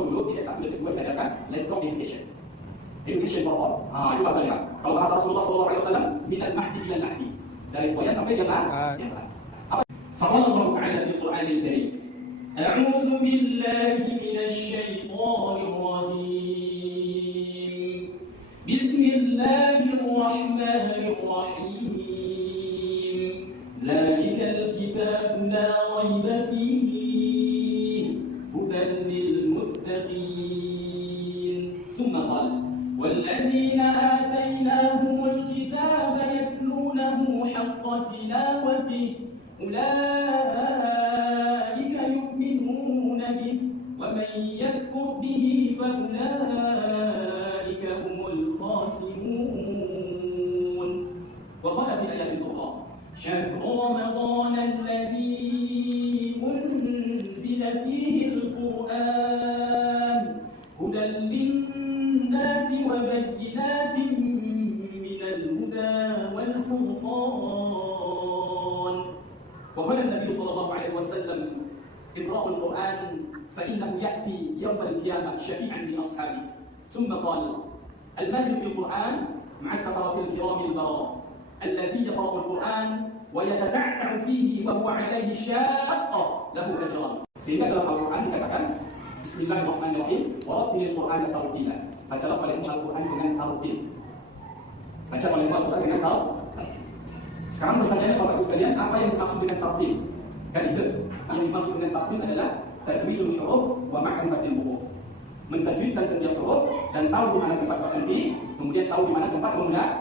Contoh dulu di S1 dan S2 diajarkan lifelong education. Education for all. Itu bahasanya. Kalau bahasa Rasulullah SAW, minal mahdi ilal mahdi. Dari poyan sampai yang lain. فقال الله تعالى في القرآن الكريم أعوذ بالله من الشيطان الرجيم بسم الله الرحمن الرحيم ذلك الكتاب لا ريب فيه هدى للمتقين ثم قال والذين آتيناهم الكتاب يتلونه حق تلاوته أولئك يؤمنون به ومن يكفر به فأولئك هم الخاسرون وقال في آيات أخرى شهر رمضان الذي أنزل فيه القرآن هدى للناس وبينات من الهدى والفرقان وقال النبي صلى الله عليه وسلم اقرأوا القرآن فإنه يأتي يوم القيامة شفيعا لأصحابه ثم قال الماجد بالقرآن مع السفرة الكرام البررة الذي يقرأ القرآن ويتتعتع فيه وهو عليه شاق له أجران. Sehingga dalam Al-Quran dikatakan Bismillahirrahmanirrahim warattilil Qur'ana tartila. Bacalah olehmu Al-Quran dengan tartil. Baca olehmu Al-Quran dengan tartil. Sekarang pertanyaannya Bapak Ibu sekalian, apa yang dimaksud dengan tartil? Kan itu, yang dimaksud dengan tartil adalah tajwidul huruf wa ma'rifatil huruf. Mentajwidkan setiap huruf dan tahu di mana tempat berhenti, kemudian tahu di mana tempat memulai.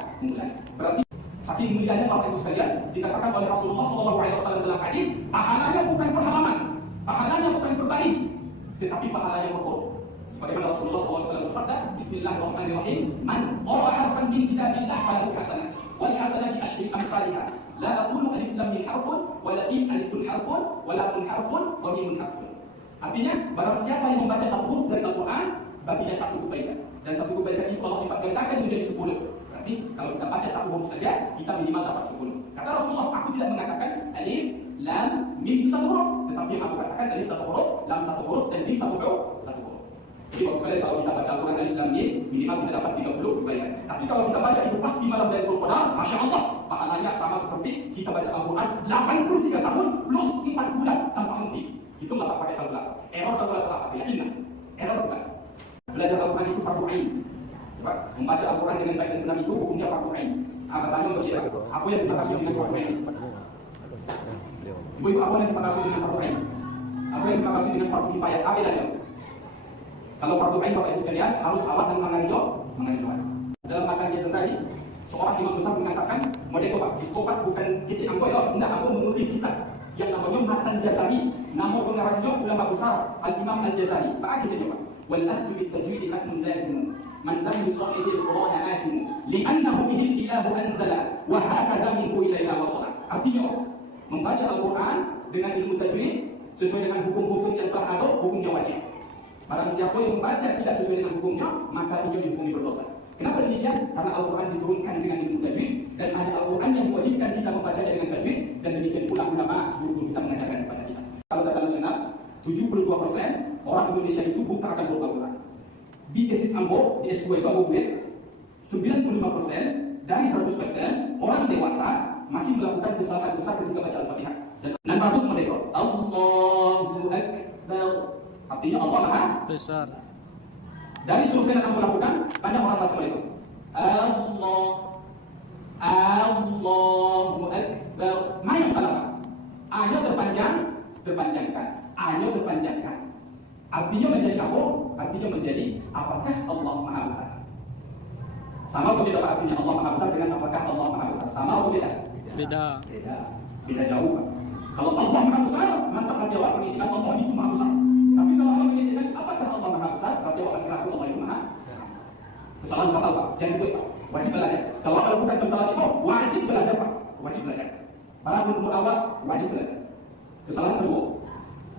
Berarti saking mulianya Bapak Ibu sekalian, dikatakan oleh Rasulullah SAW dalam hadis, pahalanya bukan per halaman, pahalanya bukan per baris, tetapi pahalanya per huruf. Sebagaimana Rasulullah SAW bersabda, Bismillahirrahmanirrahim, man qara'a harfan min kitabillah falahu hasanah, wal hasanah bi asyri amsalihha. La aqulu alif lam mim harfun, wa la mim alifun harfun, wa la mim harfun, wa mimun harfun. Artinya, barang siapa yang membaca satu huruf dari Al-Quran, baginya satu kebaikan. Dan satu kebaikan itu Allah dipakaikan menjadi 10. Berarti kalau kita baca satu huruf saja, kita minimal dapat 10. Kata Rasulullah, aku tidak mengatakan alif, lam, mim itu satu huruf, tetapi aku katakan alif satu huruf, lam satu huruf, dan mim satu huruf. Jadi kalau kita baca Al-Quran alif lam mim, minimal kita dapat 30 kebaikan. Tapi kalau kita baca itu pas di malam Lailatul Qadar, Masya Allah, pahalanya sama seperti kita baca Al-Quran 83 tahun plus 4 bulan tanpa henti. Itu nggak pakai kalkulator. Error kalkulator apa? Yakinlah. Error bukan. Belajar Al-Quran itu fardu ain. Membaca Al-Quran dengan baik dan benar itu hukumnya fardu ain. Tanya berbeda. Aku yang dimaksud dengan fardu ain. Ibu apa yang dimaksud dengan fardu ain? Apa yang dimaksud dengan fardu kifayah? Apa bedanya? Kalau fardu ain Bapak Ibu sekalian harus awal dan mengenal Tuhan. Dalam makan biasa tadi, seorang imam besar mengatakan, "Modeko Pak, kopat bukan kecil angkoy loh, hendak aku menulis kitab yang namanya Matan Jazari, nama pengarangnya ulama besar Al-Imam Al-Jazari. Pak kecilnya Pak. Wal ahdu bit tajwid hatmun lazim. Man lam yusahih al-Qur'an asim, li'annahu bihi al-ilahu anzala wa hakadha minhu ilayna wasala." Artinya, membaca Al-Quran dengan ilmu tajwid sesuai dengan hukum-hukum yang telah ada, hukumnya wajib. Barang siapa yang membaca tidak sesuai dengan hukumnya, maka ia dihukumi berdosa. Kenapa demikian? Karena Al-Quran diturunkan dengan ilmu tajwid, dan ada Al-Quran yang mewajibkan kita membacanya dengan tajwid, dan demikian pula ulama guru kita mengajarkan kepada kita. Kalau data nasional, 72% orang Indonesia itu buta akan huruf Al-Quran. Di tesis Ambo, di S2 itu Ambo Buet, 95% dari 100% orang dewasa masih melakukan kesalahan besar ketika baca Al-Fatihah. Dan bagus mereka, Allahu Akbar. Artinya Allah Maha Besar. Dari survei yang kamu lakukan, banyak orang baca mereka. Allahu Akbar. Mana yang salah? A-nya terpanjangkan. A-nya terpanjangkan. Artinya menjadi apa? Artinya menjadi apakah Allah Maha Besar? Sama atau beda artinya Allah Maha Besar dengan apakah Allah Maha Besar? Sama atau beda? Beda jauh Pak. Kalau Allah Maha Besar, mantap jawab pendidikan Allah itu Maha Besar. Tapi kalau Allah menjadikan apakah Allah Maha Besar, berarti Allah kasih Allah itu Maha. Kesalahan fatal Pak, jangan ikut Pak. Wajib belajar. Kalau bukan kesalahan itu, wajib belajar Pak. Wajib belajar. Para guru awal wajib belajar. Kesalahan kedua,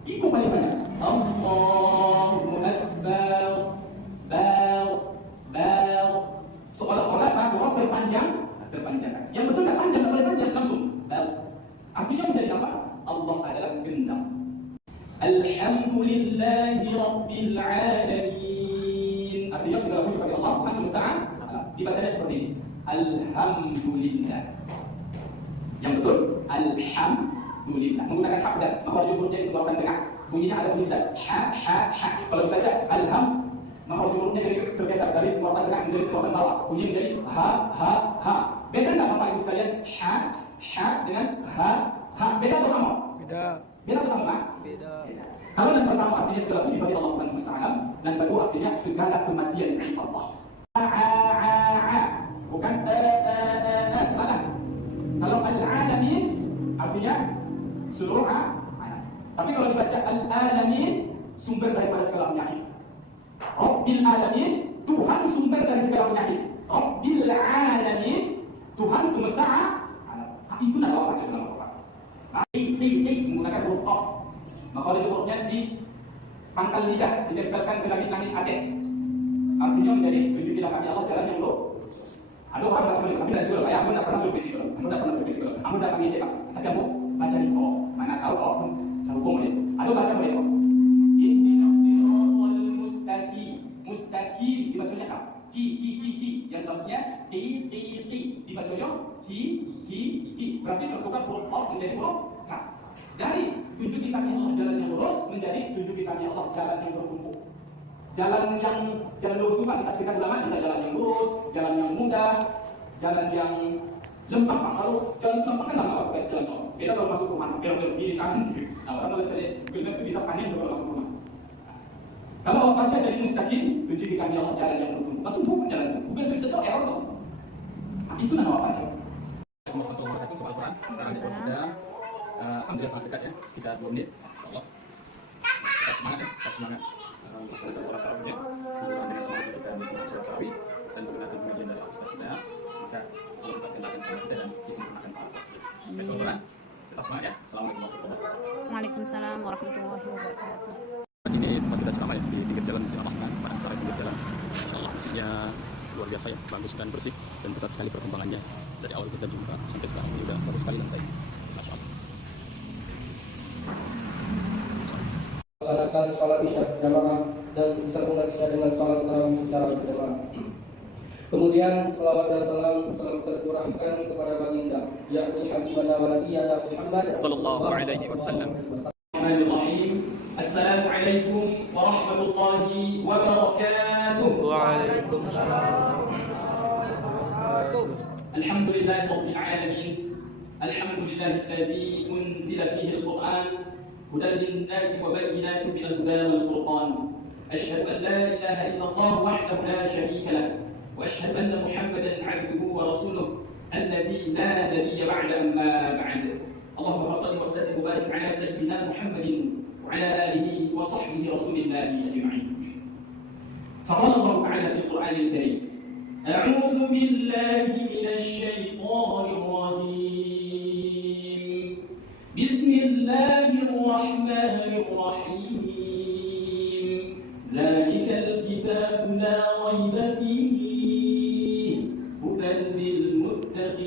ikut paling banyak. Allahu Akbar. Bel. Seolah-olah orang terpanjang. Yang betul tak panjang, tak boleh panjang langsung. Bel. Artinya menjadi apa? Allah adalah genap. Alhamdulillahi Rabbil alamin. Artinya segala puji bagi Allah Tuhan semesta alam. Dibacanya seperti ini. Alhamdulillah. Yang betul, alhamdulillah. Menggunakan hak das, makhraj hurufnya itu bawakan tengah. Bunyinya ada bunyi das. Ha. Kalau dibaca alham, makhraj hurufnya jadi tergeser dari bawakan tengah menjadi bawakan bawah. Bunyi menjadi ha. Beda enggak Bapak Ibu sekalian? Ha dengan ha. Beda atau sama? Beda atau sama, Pak? Beda. Kalau yang pertama artinya segala puji bagi Allah Tuhan semesta alam, dan kedua artinya segala kematian milik Allah. Bukan salah. Kalau al-alamin artinya seluruh alam. Tapi kalau dibaca al-alamin, sumber daripada segala penyakit. Rabbil alamin, Tuhan sumber dari segala penyakit. Rabbil alamin, Tuhan semesta alam. Itu nama apa baca selama Bapak? Menggunakan huruf of. Maka oleh hurufnya di pangkal lidah, ditempelkan ke langit-langit akhir. Artinya menjadi tunjukilah kami Allah jalan yang lurus. Ada orang baca mereka, kami tidak suruh, kamu tidak pernah suruh fisik, kamu tidak pernah suruh fisik, kamu tidak kami cekap. Tapi kamu baca di bawah, mana tahu kau pun sambung mereka. Ada baca mereka. Ihdinas siratal mustaqim dibacanya kah? Ki. Yang seharusnya ki dibacanya ki. Berarti tertukar huruf of menjadi huruf ka. Dari tunjuki kami Allah jalan yang lurus menjadi tunjuki kami Allah jalan yang berkumpul. Jalan lurus itu kan ditafsirkan ulama bisa jalan yang lurus, jalan yang mudah, jalan yang lempang. Kalau jalan lempang kan lama pakai jalan tol. Beda kalau masuk rumah, belok kiri kanan. Nah, orang kalau cari benar itu bisa panen kalau masuk rumah. Kalau Allah baca dari mustaqim, tunjuki kami Allah jalan yang berkumpul. Kan tumbuh jalan itu, bukan bisa jauh error dong. Itu nama Allah baca. Assalamualaikum warahmatullahi wabarakatuh. Soal Quran. Sekarang sudah alhamdulillah sangat dekat ya, sekitar 2 menit. Insyaallah. Tetap semangat. Melaksanakan sholat tarawihnya dengan semangat kita melaksanakan sholat tarawih dan menggunakan pengajian dari Ustaz kita, maka Allah tetap kenakan kepada kita dan disempurnakan pahala tersebut. Besok Quran, tetap semangat ya. Assalamualaikum warahmatullahi wabarakatuh. Waalaikumsalam warahmatullahi wabarakatuh. Ini tempat kita ceramah ya, di pinggir jalan di Rahman, pada aksara pinggir jalan. Insyaallah musiknya luar biasa ya, bagus dan bersih dan pesat sekali perkembangannya dari awal kita jumpa sampai sekarang ini udah bagus sekali lantai. Laksanakan sholat isya jamaah dan disambungannya dengan sholat tarawih secara berjamaah. Kemudian selawat dan salam selalu tercurahkan kepada baginda, yakni Habibana wa Nabiyana Muhammad sallallahu alaihi wasallam. Assalamualaikum warahmatullahi wabarakatuh. Waalaikumsalam. Alhamdulillahirabbil alamin. Alhamdulillahilladzi unzila fihi al-Qur'an هدى للناس وبينات من الهدى والفرقان. أشهد أن لا إله إلا الله وحده لا شريك له، وأشهد أن محمدا عبده ورسوله الذي لا نبي بعد أما بعد. اللهم صل وسلم وبارك على سيدنا محمد وعلى آله وصحبه رسول الله أجمعين. فقال الله تعالى في القرآن الكريم: أعوذ بالله من الشيطان الرجيم. بسم الله الرحمن الرحيم. ذلك الكتاب لا ريب فيه هدى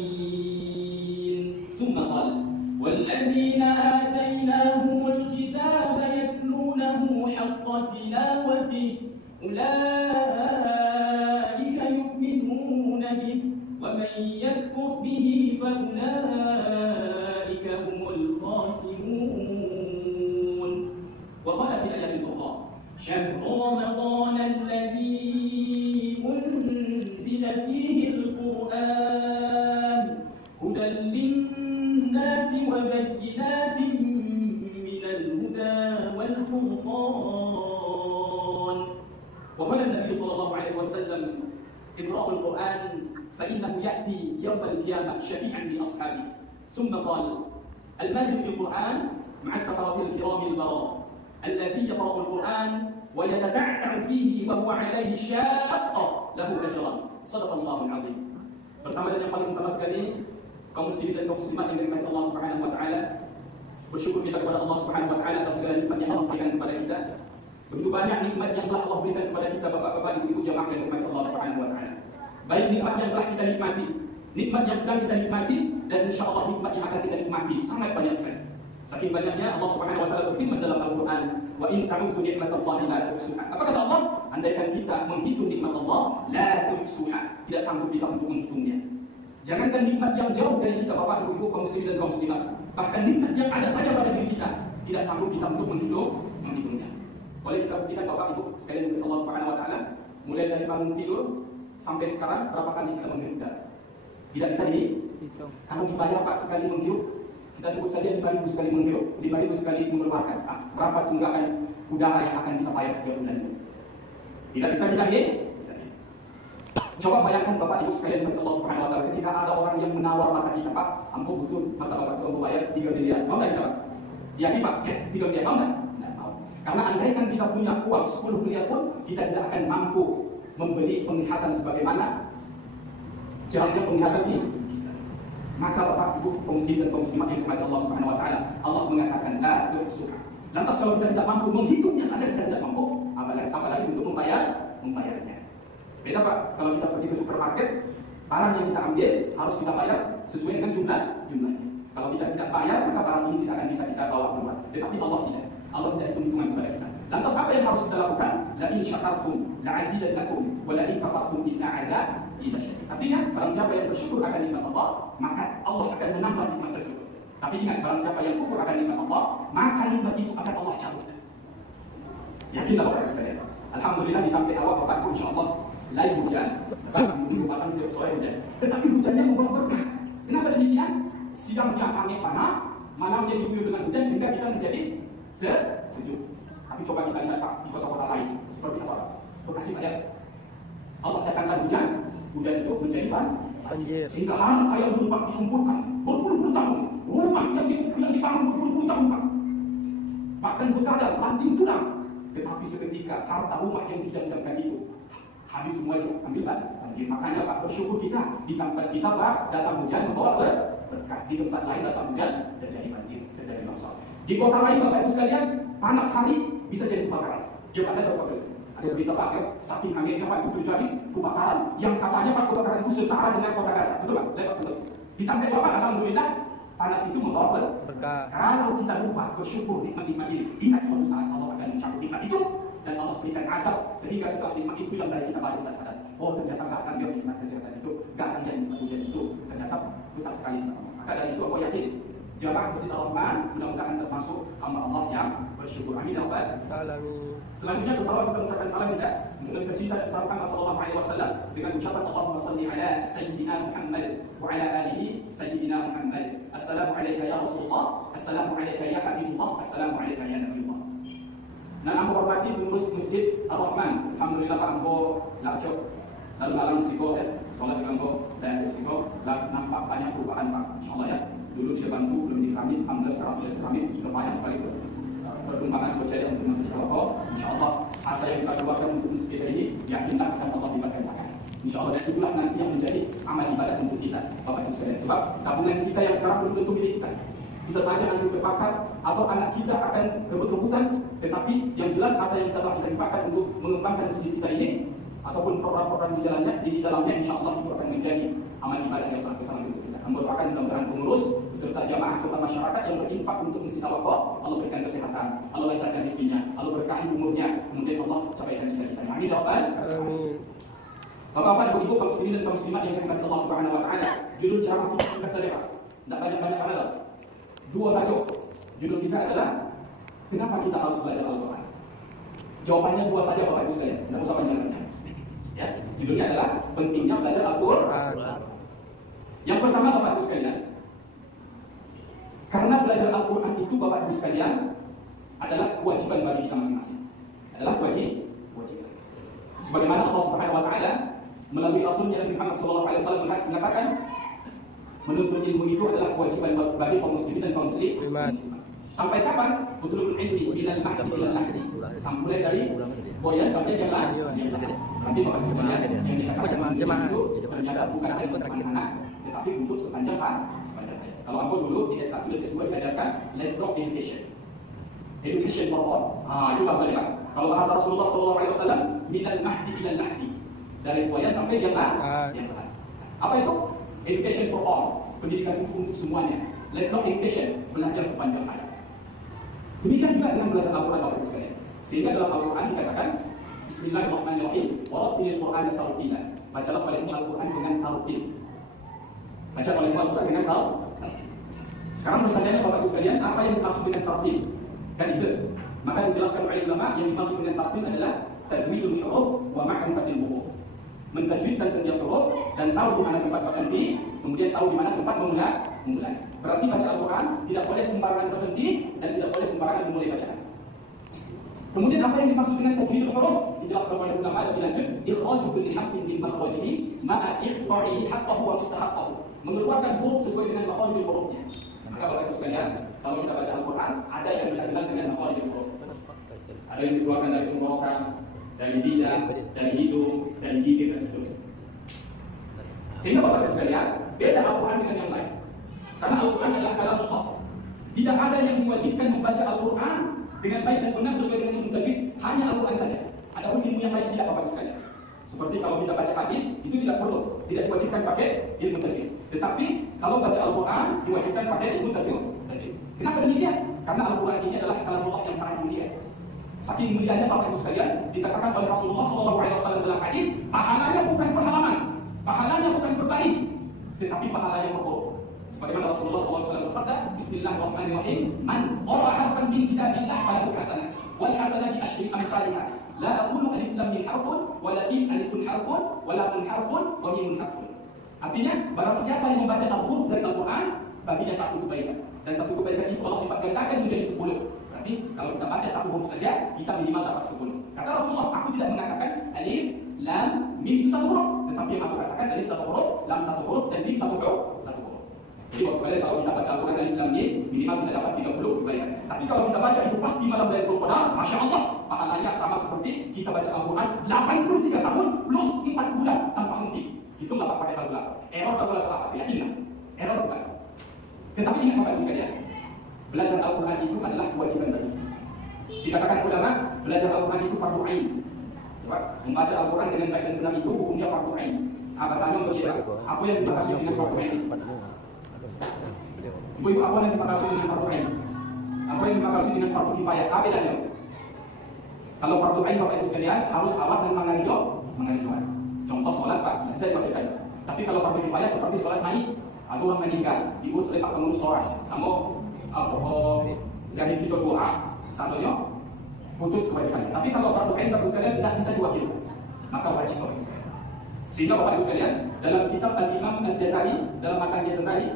للمتقين. ثم قال: والذين آتيناهم الكتاب يتلونه حق تلاوته أولئك يؤمنون به ومن يكفر به فأولئك هم الخاسرون. وقال في الآية الأخرى: شهر رمضان الذي أنزل فيه القرآن هدى للناس وبينات من الهدى والفرقان. وقال النبي صلى الله عليه وسلم: اقرأوا القرآن فإنه يأتي يوم القيامة شفيعا لأصحابه. ثم قال: الماجد بالقرآن مع السفرة الكرام البررة الذي يقرأ القرآن ويتتعتع فيه وهو عليه شاق له أجران. صدق الله العظيم. Pertama dan yang paling utama sekali, kaum muslimin dan kaum muslimat yang dirahmati Allah Subhanahu wa taala, bersyukur kita kepada Allah Subhanahu wa taala atas segala nikmat yang Allah berikan kepada kita. Begitu banyak nikmat yang telah Allah berikan kepada kita, bapak-bapak, ibu-ibu jamaah yang dirahmati Allah Subhanahu wa taala. Baik nikmat yang telah kita nikmati, nikmat yang sedang kita nikmati, dan insyaallah nikmat yang akan kita nikmati sangat banyak sekali. Saking banyaknya Allah Subhanahu wa taala berfirman dalam Al-Qur'an, wa in ta'uddu ni'matallahi la tuhsuha. Apa kata Allah? Andaikan kita menghitung nikmat Allah, la tuhsuha, tidak sanggup kita untuk menghitungnya. Jangankan nikmat yang jauh dari kita, Bapak Ibu kaum muslimin dan kaum muslimat, bahkan nikmat yang ada saja pada diri kita, tidak sanggup kita untuk menghitungnya. Boleh kita buktikan Bapak Ibu sekalian dengan Allah Subhanahu wa taala, mulai dari bangun tidur sampai sekarang berapa kali kita menghirup udara? Tidak bisa dihitung. Kalau dibayar Pak sekali menghirup, kita sebut saja 5.000 sekali menghirup, 5.000 sekali mengeluarkan. Berapa tunggakan udara yang akan kita bayar setiap bulan itu? Tidak bisa kita hitung. Coba bayangkan Bapak Ibu sekalian dengan Allah Subhanahu wa taala, ketika ada orang yang menawar mata kita, Pak, ampun butuh mata Bapak itu bayar 3 miliar. Mau enggak kita, Pak? Ya, Pak, cash 3 miliar mau enggak? Enggak mau. Karena andaikan kita punya uang 10 miliar pun, kita tidak akan mampu membeli penglihatan sebagaimana jalannya penglihatan ini. Maka Bapak Ibu kaum muslimin dan kaum muslimat yang dirahmati Allah Subhanahu wa taala, Allah mengatakan la tuhsuha. Lantas kalau kita tidak mampu menghitungnya saja kita tidak mampu, apalagi untuk membayarnya. Beda Pak, kalau kita pergi ke supermarket, barang yang kita ambil harus kita bayar sesuai dengan jumlahnya. Kalau kita tidak bayar, maka barang ini tidak akan bisa kita bawa keluar. Tetapi Allah tidak. Allah tidak hitung-hitungan kepada kita. Lantas apa yang harus kita lakukan? La in syakartum la azidannakum wa la in kafartum inna 'adzabi lasyadid. Artinya, barang siapa yang bersyukur akan nikmat Allah, maka Allah akan menambah nikmat tersebut. Tapi ingat, barang siapa yang kufur akan nikmat Allah, maka nikmat itu akan Allah cabut. Yakinlah Bapak Ibu sekalian. Alhamdulillah di sampai awal Bapak insyaallah lain hujan. Minggu malam tiap sore hujan. Tetapi hujannya membawa berkah. Kenapa demikian? Sidangnya hangat panas, malamnya diguyur dengan hujan sehingga kita menjadi sejuk. Tapi coba kita lihat Pak di kota-kota lain seperti apa? Bekasi banyak. Allah datangkan hujan itu menjadi banjir. Sehingga harta yang dulu Pak dikumpulkan berpuluh-puluh tahun, rumah yang dibangun berpuluh-puluh tahun Pak, bahkan berkadang banting tulang. Tetapi seketika harta rumah yang didamkan itu habis semuanya, ambil banjir. Makanya Pak bersyukur kita di tempat kita Pak datang hujan membawa berkah, di tempat lain datang hujan terjadi banjir, terjadi longsor. Di kota lain Bapak Ibu sekalian panas hari bisa jadi kebakaran. Dia pada berapa kali? Ada berita Pak, saking anginnya Pak itu terjadi kebakaran yang katanya Pak kebakaran itu setara dengan kota Gaza, betul Pak? Betul. Di tempat Bapak alhamdulillah panas itu membawa berkah. Kalau kita lupa bersyukur nikmat-nikmat ini, ingat suatu saat Allah akan mencabut nikmat itu dan Allah berikan azab sehingga setelah nikmat itu yang dari kita baru kita sadar, oh ternyata nggak akan dia nikmat kesehatan itu, nggak akan dia nikmat hujan itu, ternyata besar sekali. Maka dari itu aku yakin jamaah Masjid Ar-Rahman mudah-mudahan termasuk hamba Allah yang bersyukur. Amin ya rabbal alamin. Selanjutnya bersalawat kita mengucapkan salam kita untuk Nabi tercinta dan sahabat Muhammad sallallahu alaihi wasallam dengan ucapan Allahumma shalli ala sayyidina Muhammad wa ala alihi sayyidina Muhammad. Assalamu alayka ya Rasulullah, assalamu alayka ya Habibullah, assalamu alayka ya Nabiullah. Dan aku hormati pengurus Masjid Ar-Rahman. Alhamdulillah Pak Ambo Lakcok lalu malam siko sholat dengan Ambo dan siko nampak banyak perubahan Pak, insyaallah ya. Dulu di depan itu belum dikeramik, alhamdulillah sekarang sudah dikeramik, sudah banyak sekali perkembangan percaya untuk Masjid Al-Aqsa. Insyaallah apa yang kita keluarkan untuk masjid ini yakinlah akan Allah libatkan pakai. Insyaallah dan itulah nanti yang menjadi amal ibadah untuk kita Bapak Ibu sekalian. Sebab tabungan kita yang sekarang belum tentu milik kita. Bisa saja nanti terpakai atau anak kita akan rebut-rebutan, tetapi yang jelas apa yang telah kita dipakai untuk mengembangkan masjid kita ini ataupun program-program di dalamnya insyaallah itu akan menjadi amal ibadah yang sangat besar untuk kita. Merupakan mudah-mudahan pengurus beserta jamaah serta masyarakat yang berinfak untuk Masjid Al-Aqsa, Allah berikan kesehatan, Allah lancarkan rezekinya, Allah berkahi umurnya, kemudian Allah capaikan cita-cita. Amin ya rabbal alamin. Bapak-bapak, ibu-ibu, kaum muslimin dan kaum muslimat yang dirahmati Allah Subhanahu wa taala, judul ceramah kita singkat saja Pak. Tidak banyak-banyak amalan. 2 saja. Judul kita adalah kenapa kita harus belajar Al-Quran. Jawabannya 2 saja Bapak Ibu sekalian, tidak usah banyak-banyak. Ya, judulnya adalah pentingnya belajar Al-Quran. Yang pertama Bapak Ibu sekalian, karena belajar Al-Quran itu Bapak Ibu sekalian adalah kewajiban bagi kita masing-masing. Adalah kewajiban. Sebagaimana Allah Subhanahu wa taala melalui Rasulnya Nabi Muhammad sallallahu alaihi wasallam mengatakan menuntut ilmu itu adalah kewajiban bagi kaum muslimin dan kaum muslimat. Sampai kapan? Utlubul ilmi minal mahdi ilal lahdi. Sampai dari boyan sampai jam lah. Nanti Bapak Ibu sekalian yang dikatakan itu ternyata bukan hanya untuk anak, tetapi untuk sepanjang hayat. Kalau aku dulu di S1 dan S2 diajarkan lifelong education. Education for all. Itu bahasa Pak. Kalau bahasa Rasulullah sallallahu alaihi wasallam minal mahdi ilal lahdi. Dari boyan sampai jam lah. Apa itu? Education for all, pendidikan itu untuk semuanya. Lifelong education, belajar sepanjang hayat. Demikian juga dengan belajar Al-Quran Bapak Ibu sekalian. Sehingga dalam Al-Quran dikatakan Bismillahirrahmanirrahim. Warattilil Qur'ana tartila. Bacalah olehmu Al-Quran dengan tartil. Baca olehmu Al-Quran dengan tartil. Sekarang pertanyaannya Bapak Ibu sekalian, apa yang dimaksud dengan tartil? Kan itu. Maka dijelaskan oleh ulama yang dimaksud dengan tartil adalah tajwidul huruf wa ma'rifatil huruf. Mentajwidkan setiap huruf dan tahu di mana tempat berhenti, kemudian tahu di mana tempat memulai. Berarti baca Al-Quran tidak boleh sembarangan berhenti dan tidak boleh sembarangan memulai bacaan. Kemudian apa yang dimaksud dengan tajwidul huruf? Dijelaskan oleh ulama lebih lanjut, ikhraju kulli harfin min makhrajihi ma'a iqta'ihi haqqahu wa mustahaqqahu. Mengeluarkan huruf sesuai dengan makhrajul hurufnya. Maka Bapak Ibu sekalian, kalau kita baca Al-Quran, ada yang kita bilang dengan makhrajul huruf. Ada yang dikeluarkan dari tenggorokan, dari lidah, dari hidung, dari gigi dan seterusnya. Sehingga Bapak Ibu sekalian, beda Al-Quran dengan yang lain. Karena Al-Quran adalah kalam Allah. Tidak ada yang diwajibkan membaca Al-Quran dengan baik dan benar sesuai dengan ilmu tajwid, hanya Al-Quran saja. Ada ilmu yang lain tidak Bapak Ibu sekalian. Seperti kalau kita baca hadis, itu tidak perlu, tidak diwajibkan pakai ilmu tajwid. Tetapi kalau baca Al-Quran diwajibkan pakai ilmu tajwid. Kenapa demikian? Karena Al-Quran ini adalah kalam Allah yang sangat mulia. Saking mulianya Bapak Ibu sekalian, dikatakan oleh Rasulullah SAW dalam hadis, pahalanya bukan perhalaman, pahalanya bukan berbaris, tetapi pahalanya berhuruf. Sebagaimana Rasulullah SAW bersabda, Bismillahirrahmanirrahim, man qara'a harfan min kitabillah falahu hasanah, wal hasanah bi asyri amsalihha. La aqulu alif lam mim harfun, walakin alifun harfun, walamun harfun, wa mimun harfun. Artinya, barang siapa yang membaca satu huruf dari Al-Quran, baginya satu kebaikan. Dan satu kebaikan itu Allah lipat gandakan menjadi 10. Berarti kalau kita baca satu huruf saja, kita minimal dapat 10. Kata Rasulullah, aku tidak mengatakan alif, lam, mim itu satu huruf, tetapi yang aku katakan alif satu huruf, lam satu huruf, dan mim satu huruf. Jadi maksudnya kalau kita baca Al-Quran alif lam mim, minimal kita dapat 30 kebaikan. Tapi kalau kita baca itu pasti malam Lailatul Qadar, Masya Allah, pahalanya sama seperti kita baca Al-Quran 83 tahun plus 4 bulan tanpa henti. Itu nggak pakai kalkulator. Error kalkulator apa? Yakinlah. Error bukan. Tetapi ingat Bapak Ibu sekalian, belajar Al-Quran itu adalah kewajiban bagi kita. Dikatakan ulama, belajar Al-Quran itu fardu ain. Membaca Al-Quran dengan baik dan benar itu hukumnya fardu ain. Apa tanya berkira? Apa yang dimaksud dengan fardu ain? Ibu apa yang dimaksud dengan fardu ain? Apa yang dimaksud dengan fardu kifayah? Apa bedanya? Kalau fardu ain Bapak Ibu sekalian harus awak dan mengalir. Contoh sholat Pak, saya pakai kayu. Tapi kalau fardu kifayah seperti sholat naik, ada orang meninggal, diurus oleh Pak Pengurus sholat, sama dari tidur doa, satunya putus kewajibannya. Tapi kalau fardu ain Bapak Ibu sekalian tidak bisa diwakili, maka wajib Bapak Ibu sekalian. Sehingga Bapak Ibu sekalian, dalam kitab Al-Imam Al-Jazari, dalam makan Al-Jazari,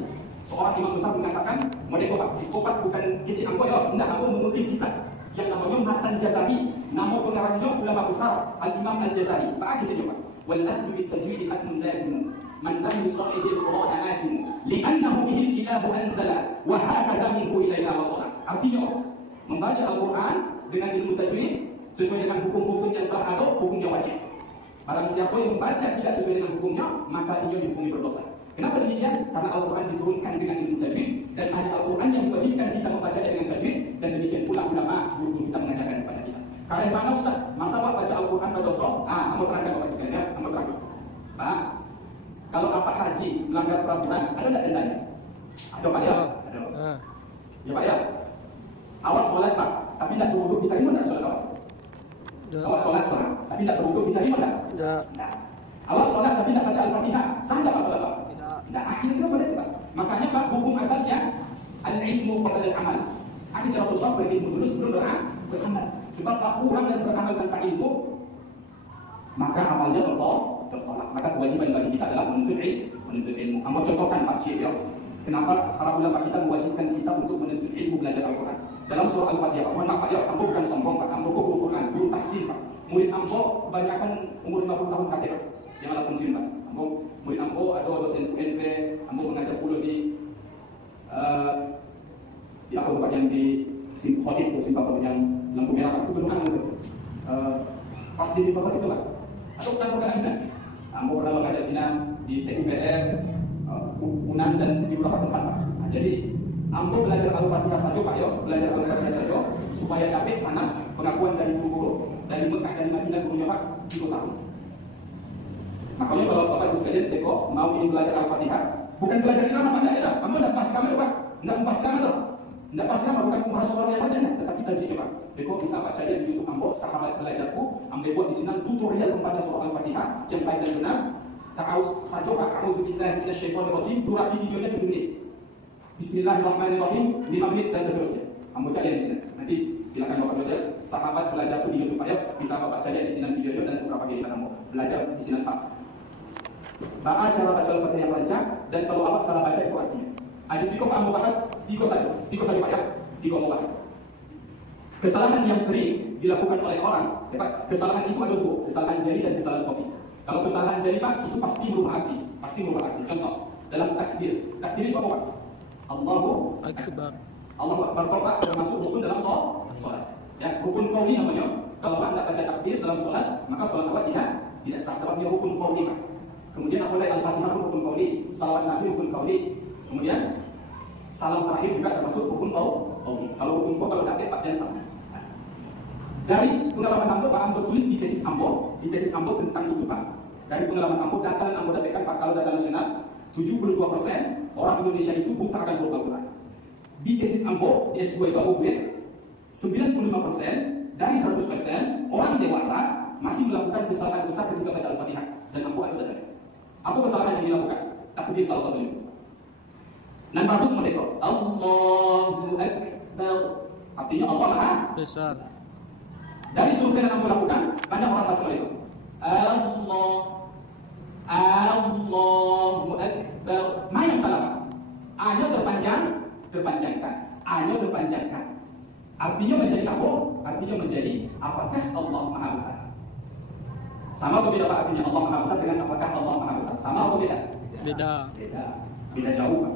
seorang imam besar mengatakan, mereka obat bukan kecil angkut ya, tidak aku mengutip kitab yang namanya Matan Jazari, nama pengarangnya ulama besar Al-Imam Al-Jazari. Apa kecilnya Pak? Wallahu bitajwid hatmun lazim, man lam yusahihil Qur'an asim, li'annahu bihi ilahu anzala, wa hakadha minhu ilayna wasala. Artinya, membaca Al-Quran dengan ilmu tajwid sesuai dengan hukum-hukum yang telah ada, hukumnya wajib. Barang siapa yang membaca tidak sesuai dengan hukumnya, maka dia dihukumi berdosa. Kenapa demikian? Karena Al-Quran diturunkan dengan ilmu tajwid dan ada Al-Quran yang diwajibkan kita membacanya dengan tajwid, dan demikian pula ulama guru kita mengajarkan kepada kita. Karena mana Ustaz? Masa Pak baca Al-Quran berdosa? Kamu terangkan Bapak sekalian ya, kamu terangkan. Pak, kalau Bapak haji melanggar peraturan, ada tidak dendanya? Ada Pak ya? Ada. Ya Pak ya? Awal sholat Pak, tapi tidak berwudu, diterima tidak sholat awal? Awal sholat Pak, tapi tidak berwudu, diterima tidak? Tidak. Nah, awal sholat tapi tidak baca Al-Fatihah, sah tidak Pak sholat Pak? Tidak. Akhirnya pada itu Pak. Makanya Pak, hukum asalnya al-ilmu qabla al-amal. Akhirnya Rasulullah berilmu dulu sebelum beramal. Sebab tak kurang dan beramal tanpa ilmu, maka amalnya tertolak. Maka kewajiban bagi kita adalah menuntut ilmu. Ambo contohkan Pak Cik ya. Kenapa para ulama kita mewajibkan kita untuk menuntut ilmu belajar Al-Quran? Dalam surah Al-Fatihah, Pak, mohon maaf Pak ya, ambo bukan sombong Pak, ambo guru Quran, guru tahsin Pak. Murid ambo kebanyakan umur 50 tahun kakek yang ada pensiun Pak. Ambo murid ambo ada dosen UNP, ambo mengajar pula di apa tempat yang di Khotib itu simpang yang lampu merah itu belum ada. Pas di simpang itu Pak. Atau bukan asna. Ambo pernah mengajar sini di TUPR, UNAN dan di beberapa tempat Pak. Nah, jadi ambo belajar Al-Fatihah saja Pak ya, belajar Al-Fatihah saja supaya dapat sanad pengakuan dari guru-guru dari Mekah dan Madinah gurunya Pak 3 tahun. Makanya kalau Bapak Ibu sekalian teko mau ingin belajar Al-Fatihah, bukan belajar di mana Pak, tidak. Ambo tidak pas kamera Pak, tidak pas kamera. Tidak pasti bukan umrah suara yang bacanya, tetapi tajiknya Pak. Beko bisa baca di YouTube Ambo, sahabat belajarku, ambil buat di sini tutorial membaca surah Al-Fatihah yang baik dan benar. Ta'awuz saja Pak, a'udzubillahi minasyaitonir rajim. Durasi videonya 7 menit. Bismillahirrahmanirrahim, 5 menit dan seterusnya. Ambo cari di sini. Nanti silakan Bapak belajar. Sahabat belajarku di YouTube Ayo bisa Bapak baca di sini video dan beberapa kegiatan Ambo. Belajar di sini Pak. Baca cara baca Al-Fatihah yang lancar dan kalau Bapak salah baca itu artinya. Ada sih kok Ambo bahas 3 saja Pak ya. 3 mau bahas. Kesalahan yang sering dilakukan oleh orang, ya Pak, kesalahan itu ada 2, kesalahan jari dan kesalahan kopi. Kalau kesalahan jari Pak, itu pasti merubah arti. Contoh, dalam takbir itu apa Pak? Allahu Akbar. Allahu Akbar Pak termasuk rukun dalam sholat. Ya, rukun qauli namanya. Kalau Pak tidak baca takbir dalam sholat, maka sholat Bapak tidak sah sebabnya rukun qauli Pak. Kemudian apa lagi Al-Fatihah rukun qauli, salawat Nabi rukun qauli. Kemudian salam terakhir juga termasuk rukun qauli. Kalau rukun qauli kalau tidak Pak jangan salah. Dari pengalaman Ambo, Pak Ambo tulis di tesis Ambo tentang itu Pak. Dari pengalaman Ambo, data yang Ambo dapatkan Pak, kalau data nasional, 72% orang Indonesia itu buta akan huruf Al-Quran. Di tesis Ambo, di S2 itu Ambo buat, 95% dari 100% orang dewasa masih melakukan kesalahan besar ketika baca Al-Fatihah. Dan Ambo ada datanya. Apa kesalahan yang dilakukan? Takbir salah satunya. Dan bagus mendekor. Allahu Akbar. Artinya Allah Maha Besar. Dari surga yang Ambo lakukan, banyak orang baca itu. Allahu Akbar. Mana yang salah? A-nya terpanjangkan. A-nya terpanjangkan. Artinya menjadi apa? Artinya menjadi apakah Allah Maha Besar? Sama atau beda Pak artinya Allah Maha Besar dengan apakah Allah Maha Besar? Sama atau beda? Beda jauh Pak.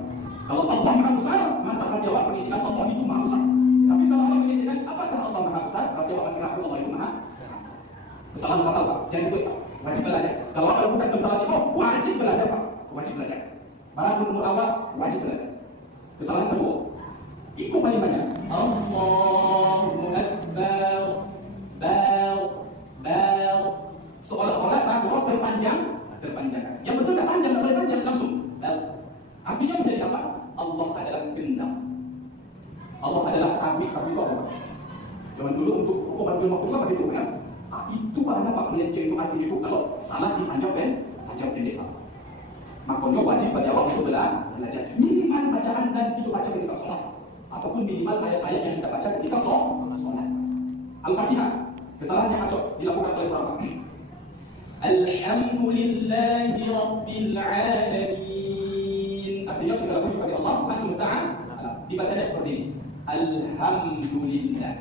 Kalau Allah Maha Besar, maka akan jawab pengijikan Allah itu Maha Besar. Tapi kalau Allah mengizinkan, apakah Allah Maha Besar? Berarti Allah masih ngaku Allah itu Maha Besar. Kesalahan fatal Pak, jangan ikut Pak. Wajib belajar. Kalau Bapak lakukan kesalahan itu, wajib belajar Pak. Wajib belajar. Barang umur awal, wajib belajar. Kesalahan kedua, ikut paling banyak. Allahu Akbar. Bel. Seolah-olah bahwa terpanjangkan. Yang betul tak panjang, tak boleh panjang langsung. Bel. Artinya menjadi apa? Allah adalah genap. Allah adalah tabik itu apa? Zaman dulu untuk obat jelma itu apa itu kan? Itu karena Pak melenceng itu artinya itu kalau salah dipanjang pendek salah. Makanya wajib pada awal itu belajar minimal bacaan dan itu baca ketika sholat ataupun minimal ayat-ayat yang sudah baca ketika sholat. Al-Fatihah kesalahan yang acok dilakukan oleh orang. Alhamdulillahi Rabbil Alamin. Artinya segala puji bagi Allah Tuhan semesta alam. Dibacanya seperti ini. Alhamdulillah.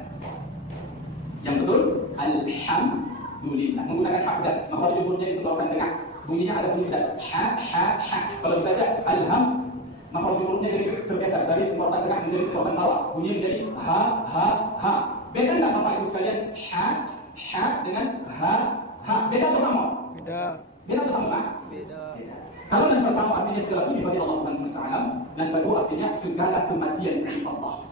Yang betul Alhamdulillah. Menggunakan hak das. Makhraj hurufnya itu kalau tengah. Bunyinya ada bunyi das. Ha. Kalau dibaca alham, makhraj hurufnya jadi tergeser dari keluarkan tengah menjadi keluarkan bawah. Bunyinya menjadi ha. Beda enggak Bapak Ibu sekalian? Ha dengan ha. Beda atau sama? Beda atau sama Pak? Beda. Kalau yang pertama artinya segala puji bagi Allah Tuhan semesta alam, dan kedua artinya segala kematian dari Allah.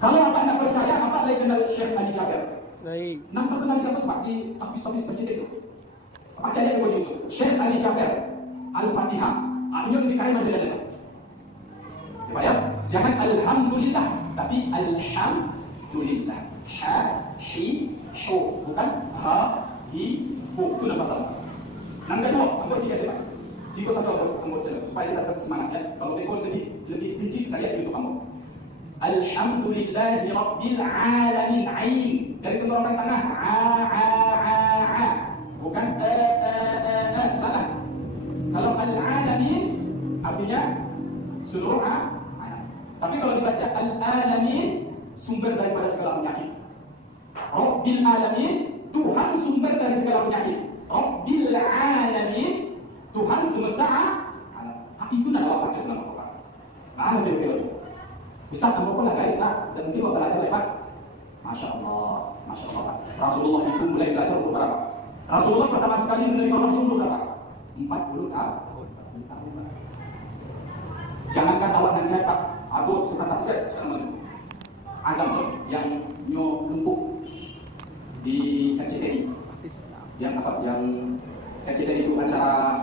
Kalau apa tidak percaya, apa lagi kenal Syekh Ali Jaber? Baik. Nampak kenal dia Pak di habis bercerita itu. Baca dia dulu itu. Syekh Ali Jaber, Al-Fatihah. Artinya lebih kaya dari dia. Coba ya. Jangan Alhamdulillah, tapi Alhamdulillah. Ha, hi, hu, bukan ha, hi, hu. Itu nama salah. Yang kedua, ambil 3 sebab. 3 satu ambil supaya kita tetap semangat ya. Kalau tekol lebih rinci, cari di YouTube ambil. Alhamdulillahi Rabbil Alamin. Ain dari tenggorokan tanah. A. Bukan salah. Kalau Al-Alamin artinya seluruh alam. Tapi kalau dibaca Al-Alamin sumber daripada segala penyakit. Rabbil Alamin Tuhan sumber dari segala penyakit. Rabbil Alamin Tuhan semesta alam. Itu nama apa nama apa? Mana dia? Ustaz, kamu pun agak Ustaz, dan mungkin mau belajar Ustaz. Masya Allah Pak. Rasulullah itu mulai belajar umur berapa? Rasulullah pertama sekali menerima wahyu umur berapa? 40 tahun. Jangankan awak dan saya Pak, aku suka tak saya Azam yang lumpuh di RCTI. Yang RCTI itu acara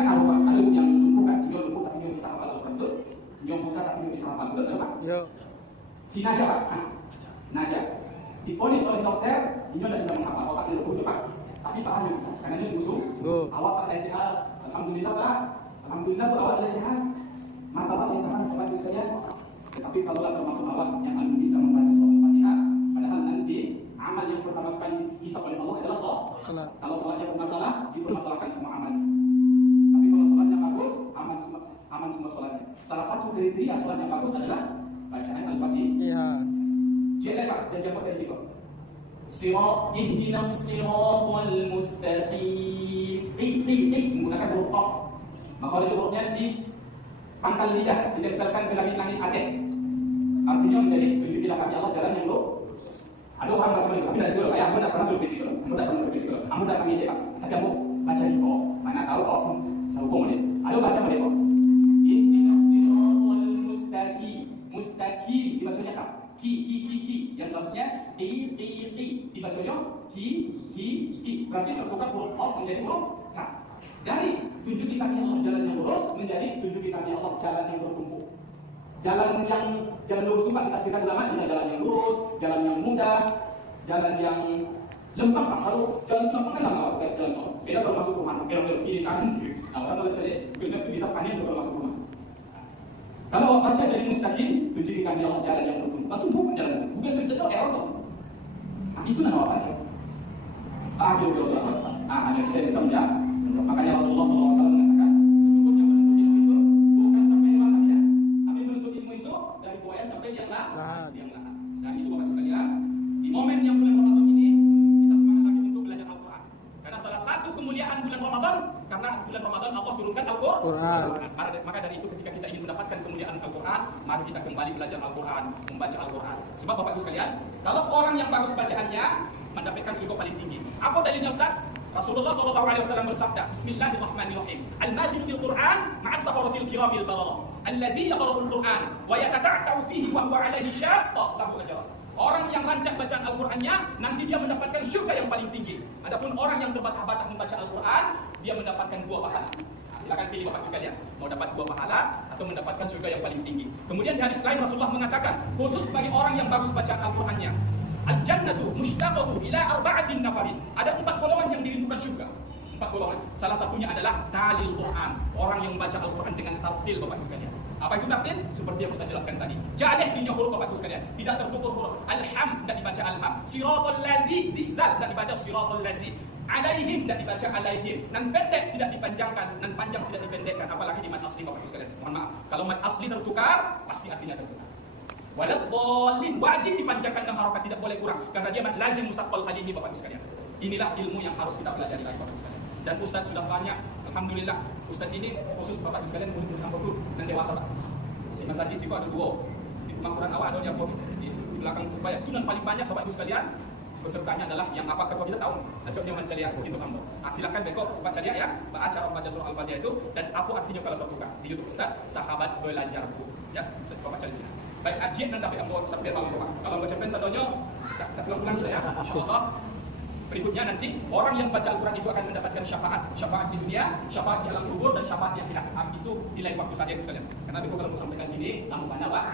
kan ada yang lumpuh kan, dia lumpuh tapi dia bisa apa lakukan betul. Nyong buka tapi bisa hafal, betul Pak? Yo. Si Naja Pak, Naja. Diponis oleh dokter, ini tidak bisa menghafal otak di tubuh Pak. Tapi Pak hanya bisa, karena dia sungguh-sungguh. Awak pakai sehat, alhamdulillah Pak. Alhamdulillah Bu, awak ada sehat. Mata Pak yang tahan Bapak Ibu sekalian. Tetapi kalau termasuk awak yang belum bisa membaca surah Al-Fatihah, padahal nanti amal yang pertama sekali dihisab oleh Allah adalah salat. Kalau salatnya bermasalah, dipermasalahkan semua amal. Tapi kalau salatnya bagus, aman semua salatnya. Salah satu kriteria salat yang bagus adalah bacaan Al-Fatihah. Iya. Jadi Pak, dan jawab dari kita. Sirat ihdinas siratal mustaqim. Menggunakan huruf qaf. Maka itu hurufnya di pangkal lidah, ditempelkan ke langit-langit Aceh. Artinya menjadi tunjukilah kami Allah jalan yang lurus. Ada orang baca ini, tapi dari suruh, ayah aku tidak pernah suruh fisik dulu. Aku tidak pernah suruh fisik dulu. Kamu tidak kami cek, tapi kamu baca di kok. Mana tahu kok, sahubung ini. Ayo baca mereka. Ihdinas siratal mustaqim. Mustaqim dibacanya kah? Ki. Yang seharusnya ki. Dibacanya ki. Berarti tertukar huruf qaf menjadi huruf ka. Dari tunjuki kami Allah jalan yang lurus menjadi tunjuki kami Allah jalan yang bertumpuk. Jalan lurus itu Pak ditafsirkan ulama bisa jalan yang lurus, jalan yang mudah, jalan yang lembab Pak. Kalau jalan lembab kan lama kayak jalan tol. Beda kalau masuk rumah, belok kiri kanan. Nah orang kalau jadi benar bisa panen kalau masuk rumah. Kalau baca dari mustaqim, tunjuki kami Allah jalan yang bertumpuk. Tumpuk jalan, bukan bisa jauh error tuh. Nah, itu nama baca. Akhir Rasulullah. Hanya kita bisa menjawab. Makanya Rasulullah SAW mengatakan, sesungguhnya menuntut ilmu itu bukan sampai dewasa tidak, tapi menuntut ilmu itu dari buaya sampai yang lahat. Dan itu Bapak sekalian, di momen yang bulan Ramadan ini kita semangat lagi untuk belajar Al-Quran. Karena salah satu kemuliaan bulan Ramadan, karena bulan Ramadan Allah turunkan Al-Quran. Maka dari itu ketika kita ingin mendapatkan kemuliaan Al-Quran, mari kita kembali belajar Al-Quran, membaca Al-Quran. Sebab Bapak Ibu sekalian, kalau orang yang bagus bacaannya mendapatkan surga paling tinggi. Apa dalilnya Ustaz? Rasulullah SAW bersabda, Bismillahirrahmanirrahim. Al-majidu bil Qur'an ma'as safaratil kiramil bararah. Alladzi yaqra'ul Qur'an wa yatata'ta'u fihi wa huwa 'alaihi syaqqa lahu ajran. Orang yang rancak bacaan Al-Qur'annya nanti dia mendapatkan surga yang paling tinggi. Adapun orang yang berbatah-batah membaca Al-Qur'an, dia mendapatkan 2 pahala. Silakan pilih Bapak Ibu sekalian, mau dapat 2 pahala atau mendapatkan surga yang paling tinggi. Kemudian di hadis lain Rasulullah mengatakan, khusus bagi orang yang bagus bacaan Al-Qur'annya, Al-jannatu mushtaqatu ila 4 nafarin. Ada 4 golongan yang dirindukan surga. 4 golongan. Salah satunya adalah talil Quran. Orang yang membaca Al-Quran dengan tartil Bapak Ibu sekalian. Apa itu tartil? Seperti yang Ustaz jelaskan tadi. Jaleh dinya huruf Bapak Ibu sekalian. Tidak tertutur huruf. Alham tidak dibaca alham. Siratal ladzi dzal tidak dibaca siratal ladzi. Alaihim tidak dibaca alaihim. Nan pendek tidak dipanjangkan, nan panjang tidak dipendekkan. Apalagi di mat asli Bapak Ibu sekalian. Mohon maaf. Kalau mat asli tertukar, pasti artinya tertukar. Waladhdallin wajib dipanjangkan dalam harokat, tidak boleh kurang karena dia lazim musaqqal qalbi Bapak Ibu sekalian. Inilah ilmu yang harus kita pelajari lagi Bapak Ibu sekalian. Dan Ustaz sudah banyak, alhamdulillah. Ustaz ini khusus Bapak Ibu sekalian murid yang baru dan dewasa Pak. Di masjid situ ada 2. Di Mangkuran awal ada yang di belakang supaya itu yang paling banyak Bapak Ibu sekalian. Pesertanya adalah yang apa kalau kita tahu, ajoknya mencari itu kamu. Nah, silakan bekok baca dia ya, cara membaca surah Al-Fatihah itu dan apa artinya kalau tertukar. Di YouTube Ustaz, sahabat belajar buku. Ya, bisa coba baca di sini. Baik ajian dan dapat ambo sampai malam Pak. Kalau baca pen sadonyo, kita pulang dulu ya. Insyaallah. Berikutnya nanti orang yang baca Al-Quran itu akan mendapatkan syafaat di dunia, syafaat di alam kubur dan syafaat di akhirat. Itu di lain waktu saja sekalian. Karena Beko kalau mau sampaikan ini, namun banyak Pak.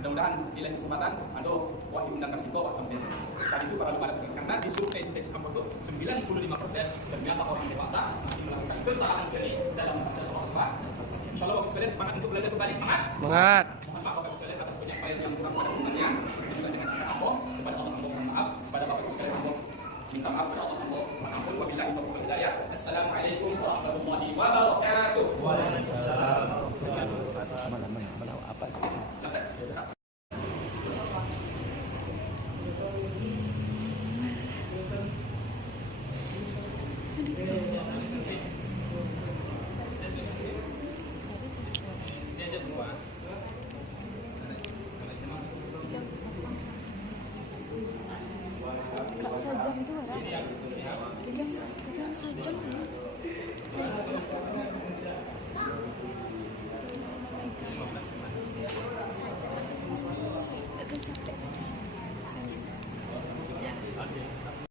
Mudah-mudahan di lain kesempatan ada wahyu undang kasih Pak sampai. Tadi itu para ulama besar karena di survei tesis kamu itu 95% ternyata orang dewasa masih melakukan kesalahan kecil dalam membaca surah Al-Fatihah. Insyaallah Bapak sekalian semangat untuk belajar kembali, semangat. Semangat. Mohon maaf Bapak sekalian atas penyampaian yang kurang pada umumnya. Juga dengan sikap ambo kepada Allah mohon maaf, kepada Bapak sekalian ambo minta maaf kepada Allah ambo. Ampun wabillahi taufiq wal hidayah. Assalamualaikum warahmatullahi wabarakatuh. Waalaikumsalam warahmatullahi wabarakatuh. Apa sih? Kak, sejam itu berapa? Sejam.